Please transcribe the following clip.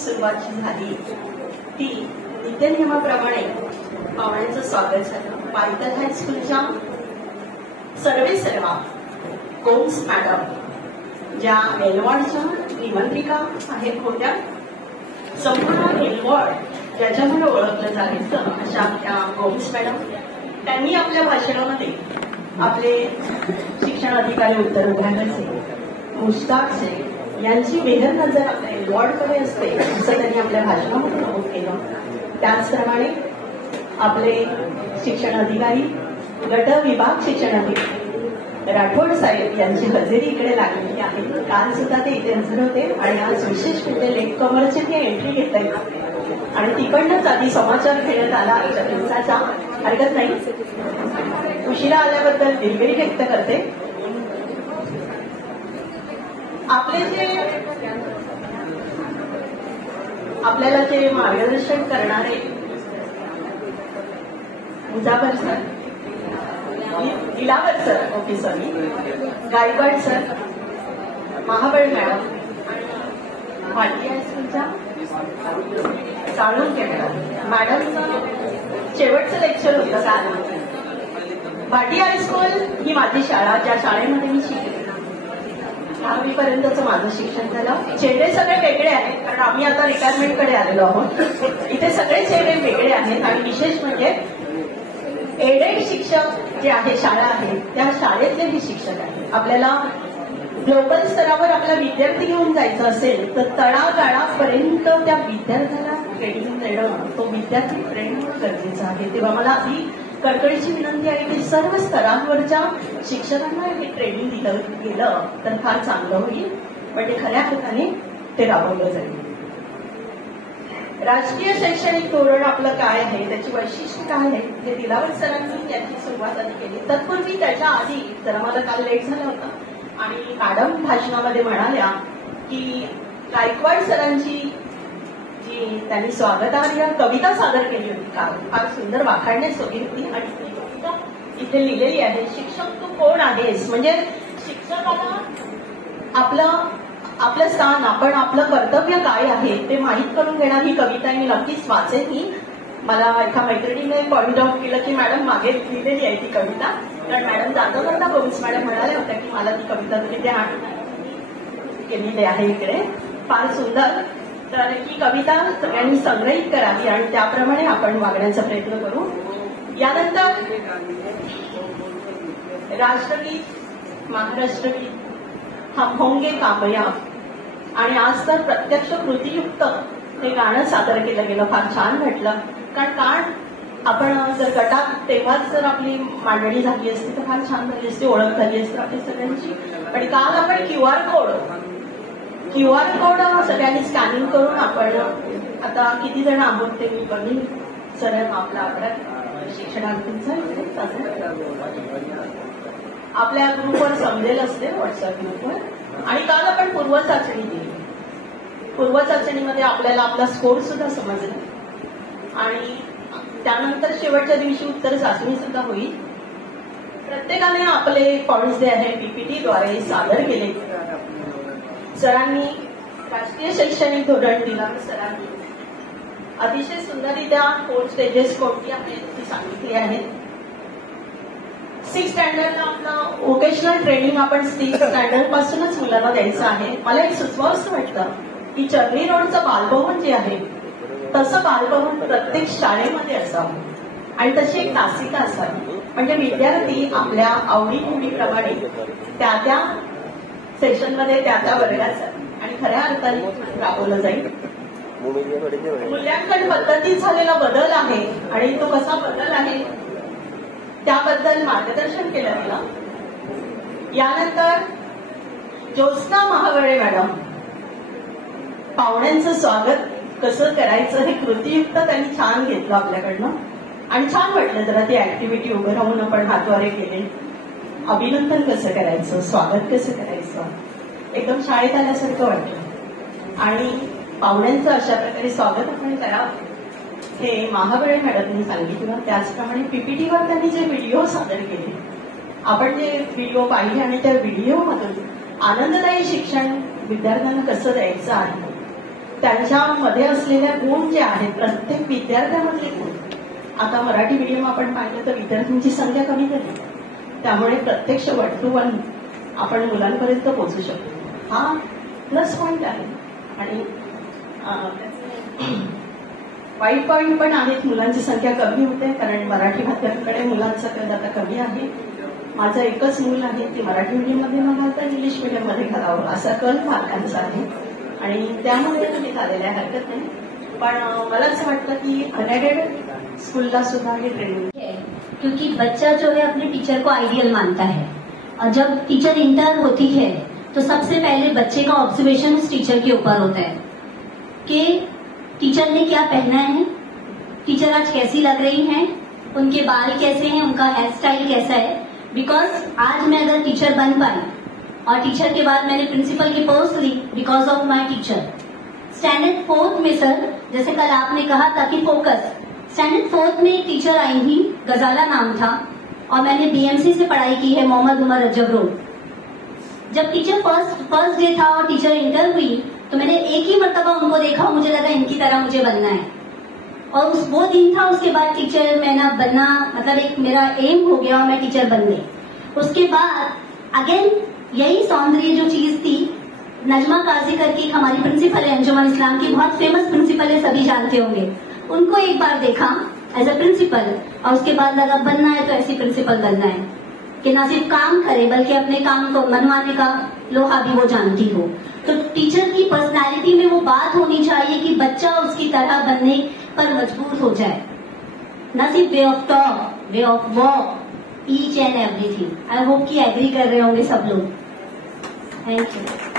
सुरुवात जी झाली ती नित्यनियमाप्रमाणे पाहुण्यांचं स्वागत झालं. पारितळ हायस्कूलच्या सर्वेसर्वा गोम्स मॅडम ज्या एलवॉर्डच्या निमंत्रिका आहेत होत्या, संपूर्ण एलवॉर्ड ज्याच्यामुळे ओळखलं जायचं अशा त्या गोम्स मॅडम, त्यांनी आपल्या भाषणामध्ये आपले शिक्षण अधिकारी उत्तर विभागाचे मुश्ताक शेख यांची बेहद नजर आपल्या एलवॉर्डकडे असते असं त्यांनी आपल्या भाषणामध्ये नमूद केलं. त्याचप्रमाणे आपले शिक्षण अधिकारी गट विभाग शिक्षण अधिकारी राठोड साहेब यांची हजेरी इकडे लागलेली आहे. काल सुद्धा ते इथे हजर होते आणि आज विशेष म्हणजे लेट कमरची मी एंट्री घेता येईल आणि तिकडनंच आधी समाचार घेण्यात आला आजच्या दिवसाचा. हरकत नाही, उशिरा आल्याबद्दल दिलगिरी व्यक्त करते. आपले जे आपल्याला जे मार्गदर्शन करणारे Mujawar sir, Dilawar sir, okay sorry, Gaikwad sir, Mahabal madam, Bhati हायस्कूलच्या साळुंके मॅडमचं शेवटचं लेक्चर होतं काल. भाटी हायस्कूल ही माझी शाळा, ज्या शाळेमध्ये मी शिकले. 10वी पर्यंतचं माझं शिक्षण झालं. चेहरे सगळे वेगळे आहेत कारण आम्ही आता रिटायरमेंटकडे आलेलो आहोत. इथे सगळे चेहरे वेगळे आहेत आणि विशेष म्हणजे एडेड शिक्षक जे आहे, शाळा आहे, त्या शाळेतले हे शिक्षक आहेत. आपल्याला ग्लोबल स्तरावर आपला विद्यार्थी घेऊन जायचं असेल तर तळागाळापर्यंत त्या विद्यार्थ्याला ट्रेनिंग देणं, तो विद्यार्थी ट्रेनिंग गरजेचं आहे. तेव्हा मला आधी कळकळीची विनंती आहे की सर्व स्तरांवरच्या शिक्षकांना हे ट्रेनिंग दिलं गेलं तर फार चांगलं होईल, म्हणजे खऱ्या अर्थाने ते राबवलं जाईल. राष्ट्रीय शैक्षणिक धोरण आपलं काय आहे, त्याची वैशिष्ट्य काय आहे, हे दिलावर सरांनी याची सुरुवात आधी केली. तत्पूर्वी त्याच्या आधी जरा मला काल लेट झाला होता आणि मॅडम भाषणामध्ये म्हणाल्या की गायकवाड सरांची जी त्यांनी स्वागतार्ह कविता सादर केली होती काल, फार सुंदर वाखाणण्याजोगी होती आणि ती कविता इथे लिहिलेली आहे. शिक्षक तू कोण आहेस, म्हणजे शिक्षकाला आपलं स्थान, आपण आपलं कर्तव्य काय आहे ते माहीत करून घेणार ही कविता मी नक्कीच वाचेन. ही मला एका मैत्रिणीने पॉइंट आउट केलं की मॅडम मागे लिहिलेली आहे ती कविता, कारण मॅडम जाता करता गोम्स मॅडम म्हणाल्या होत्या की मला ती कविता तुम्ही द्या, केलेली आहे इकडे, फार सुंदर. तर ही कविता सगळ्यांनी संग्रहित करावी आणि त्याप्रमाणे आपण वागण्याचा प्रयत्न करू. यानंतर राष्ट्रगीत, महाराष्ट्रगीत, हम होंगे कामयाब, आणि आज तर प्रत्यक्ष कृतीयुक्त हे गाणं सादर केलं गेलं. फार छान वाटलं, कारण आपण जर गटात तेव्हाच जर आपली मांडणी झाली असती तर फार छान झाली असती, ओळख झाली असती आपली सगळ्यांची. पण काल आपण क्यूआर कोड सगळ्यांनी स्कॅनिंग करून आपण आता किती जण आहोत ते मी बघीन. सर आपला शिक्षणार्थींचा आपल्या ग्रुपवर समजेल असते, व्हॉट्सअप ग्रुपवर. आणि काल आपण पूर्वचाचणी दिली. पूर्वचाचणीमध्ये आपल्याला आपला स्कोर सुद्धा समजला आणि त्यानंतर शेवटच्या दिवशी उत्तर चाचणी सुद्धा होईल. प्रत्येकाने आपले पॉइंट्स जे आहे पीपीटीद्वारे सादर केले. सरांनी राष्ट्रीय शैक्षणिक धोरण दिलं, सरांनी अतिशय सुंदररित्या 4 स्टेजेस कोणती आहेत ती सांगितली आहेत. 6 स्टँडर्डला आपलं वोकेशनल ट्रेनिंग आपण 6 स्टँडर्ड पासूनच मुलांना द्यायचं आहे. मला एक सुचवावंसं वाटतं की चर्नी रोडचं बालभवन जे आहे तसं बालभवन प्रत्येक शाळेमध्ये असावं आणि तशी एक तासिका असावी, म्हणजे विद्यार्थी आपल्या आवडीनिवडीप्रमाणे त्या सेशनमध्ये त्या वर्गात आणि खऱ्या अर्थाने राबवलं जाईल. मूल्यांकन पद्धतीत झालेला बदल आहे आणि तो कसा बदल आहे त्याबद्दल मार्गदर्शन केलं गेलं. यानंतर ज्योत्स्ना महागळे मॅडम, पाहुण्यांचं स्वागत कसं करायचं हे कृतीयुक्त त्यांनी छान घेतलं आपल्याकडनं आणि छान वाटलं. जरा ती ऍक्टिव्हिटी उभं राहून आपण हातवारे केले. अभिनंदन कसं करायचं, स्वागत कसं करायचं, एकदम शाळेत आल्यासारखं वाटलं. आणि पाहुण्यांचं अशा प्रकारे स्वागत आपण करावं हे महाबळे मॅडमनी सांगितलं. त्याचप्रमाणे पीपीटीवर त्यांनी जे व्हिडिओ सादर केले, आपण जे व्हिडिओ पाहिले आणि त्या व्हिडिओमधून आनंददायी शिक्षण विद्यार्थ्यांना कसं द्यायचं आहे त्यांच्यामध्ये असलेल्या गुण जे आहेत प्रत्येक विद्यार्थ्यामधले गुण. आता मराठी मीडियम आपण पाहिलं तर विद्यार्थ्यांची संख्या कमी झाली, त्यामुळे प्रत्यक्ष 1 to 1 आपण मुलांपर्यंत पोहोचू शकतो. हा प्लस पॉईंट आहे. आणि वाईट पॉईंट पण आहेत. मुलांची संख्या कमी होते कारण मराठी माध्यमाकडे मुलांचा कल आता कमी आहे. माझं एकच मूल आहे, ते मराठी मीडियममध्ये न घालता इंग्लिश मीडियममध्ये घालावं असा कल पालकांचा आहे आणि त्यामुळे तुम्ही झालेलं आहे, हरकत नाही. पण मला असं वाटतं की अनएडेड स्कूलला सुद्धा हे ट्रेनिंग है, क्योंकि बच्चा जो है अपने टीचर को आइडियल मानता है और जब टीचर इंटर्न होती है तो सबसे पहले बच्चे का ऑब्जर्वेशन उस टीचर के ऊपर होता है कि टीचर ने क्या पहना है, टीचर आज कैसी लग रही हैं, उनके बाल कैसे हैं, उनका हेयर स्टाइल कैसा है. बिकॉज आज मैं अगर टीचर बन पाई और टीचर के बाद मैंने प्रिंसिपल की पोस्ट ली because of my teacher. Standard 4th में सर, जैसे कल आपने कहा था कि फोकस, स्टैंडर्ड 4th में एक टीचर आई थी, गजाला नाम था, और मैंने बीएमसी से पढ़ाई की है, मोहम्मद उमर रजब रोड. जब टीचर फर्स्ट डे था और टीचर इंटर हुई तो मैंने एक ही मर्तबा उनको देखा और मुझे लगा इनकी तरह मुझे बनना है. और वो दिन था, उसके बाद टीचर मैं बनना मतलब एक मेरा एम हो गया और मैं टीचर बन गई. उसके बाद अगेन यही सौंदर्य जो चीज थी, नजमा काजी करके एक हमारी प्रिंसिपल है अंजुमन इस्लाम की, बहुत फेमस प्रिंसिपल है, सभी जानते होंगे. उनको एक बार देखा एज अ प्रिंसिपल और उसके बाद लगा बनना है तो ऐसी प्रिंसिपल बनना है कि ना सिर्फ काम करे बल्कि अपने काम को मनवाने का लोहा भी वो जानती हो. तो टीचर की पर्सनालिटी में वो बात होनी चाहिए कि बच्चा उसकी तरह बनने पर मजबूर हो जाए, न सिर्फ way of talk, way of walk, each end everything. I hope कि एग्री कर रहे होंगे सब लोग. Thank you.